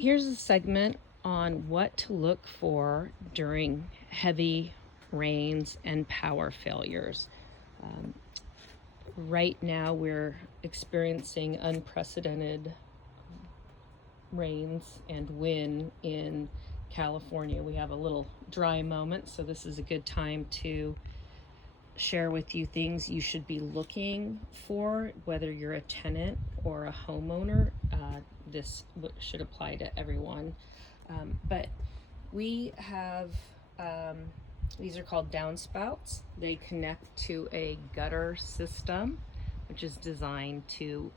Here's a segment on what to look for during heavy rains and power failures. Right now, we're experiencing unprecedented rains and wind in California. We have a little dry moment, so this is a good time to share with you things you should be looking for, whether you're a tenant or a homeowner. This should apply to everyone. But we have, these are called downspouts. They connect to a gutter system, which is designed to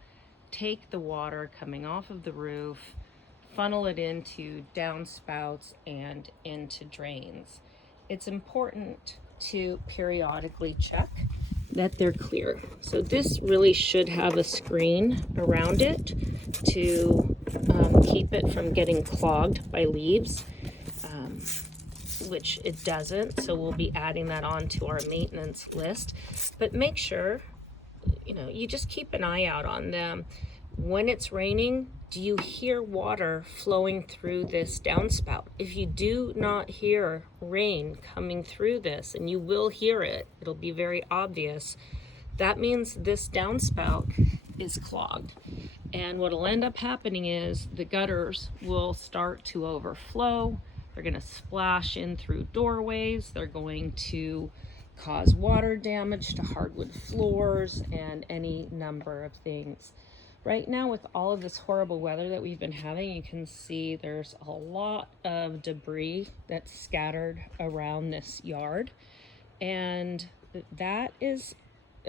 take the water coming off of the roof, funnel it into downspouts and into drains. It's important to periodically check that they're clear. So this really should have a screen around it to keep it from getting clogged by leaves, which it doesn't. So we'll be adding that on to our maintenance list. But make sure, you just keep an eye out on them. When it's raining, do you hear water flowing through this downspout? If you do not hear rain coming through this, and you will hear it, it'll be very obvious, that means this downspout is clogged. And what'll end up happening is the gutters will start to overflow. They're going to splash in through doorways. They're going to cause water damage to hardwood floors and any number of things. Right now, with all of this horrible weather that we've been having, you can see there's a lot of debris that's scattered around this yard. And that is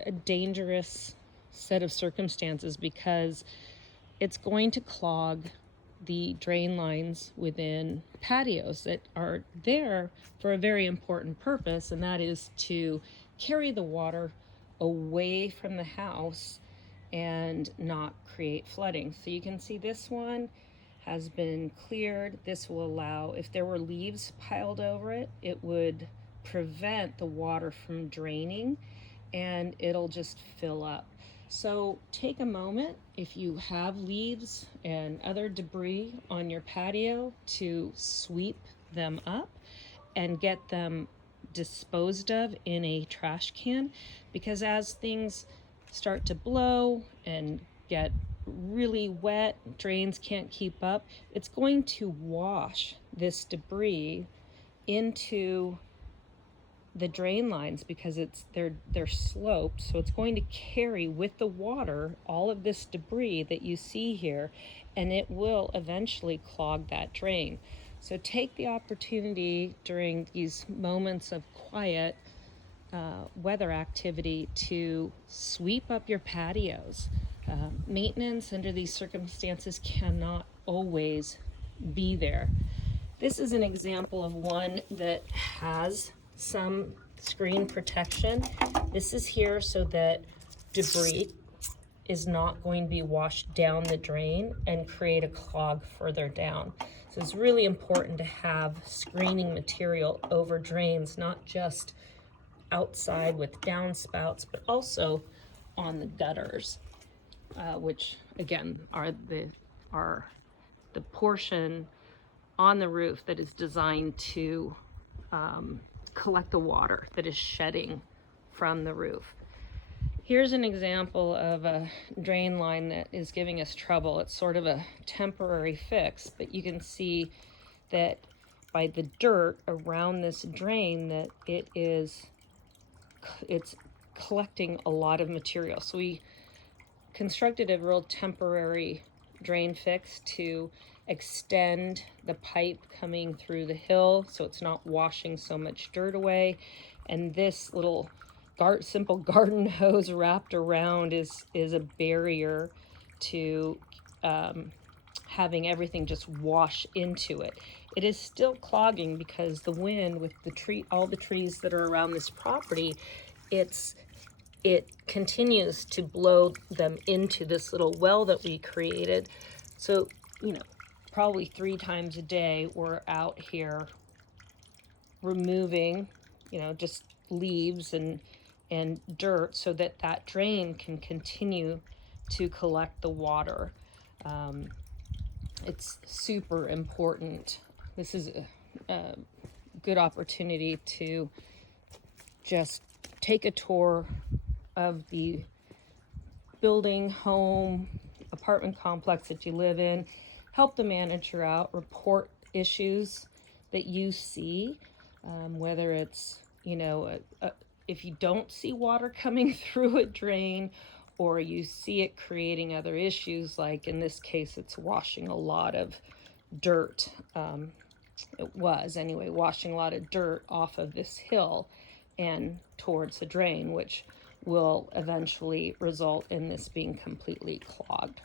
a dangerous set of circumstances because it's going to clog the drain lines within patios that are there for a very important purpose, and that is to carry the water away from the house and not create flooding. So you can see this one has been cleared. This will allow, if there were leaves piled over it, it would prevent the water from draining and it'll just fill up. So take a moment, if you have leaves and other debris on your patio, to sweep them up and get them disposed of in a trash can, because as things start to blow and get really wet, drains can't keep up, it's going to wash this debris into the drain lines because they're sloped, so it's going to carry with the water all of this debris that you see here, and it will eventually clog that drain. So take the opportunity during these moments of quiet weather activity to sweep up your patios. Maintenance under these circumstances cannot always be there. This is an example of one that has some screen protection. This is here so that debris is not going to be washed down the drain and create a clog further down. So it's really important to have screening material over drains, not just outside with downspouts, but also on the gutters, which again are the portion on the roof that is designed to collect the water that is shedding from the roof. Here's an example of a drain line that is giving us trouble. It's sort of a temporary fix, but you can see that by the dirt around this drain that it's collecting a lot of material. So we constructed a real temporary drain fix to extend the pipe coming through the hill so it's not washing so much dirt away. And this little simple garden hose wrapped around is a barrier to having everything just wash into it. It is still clogging because the wind with all the trees that are around this property, it continues to blow them into this little well that we created. So, probably 3 times a day we're out here removing, just leaves and dirt so that drain can continue to collect the water. It's super important. This is a good opportunity to just take a tour of the building, home, apartment complex that you live in, help the manager out, report issues that you see, whether it's, if you don't see water coming through a drain, or you see it creating other issues, like in this case, it's washing a lot of dirt. It was anyway, washing a lot of dirt off of this hill and towards the drain, which will eventually result in this being completely clogged.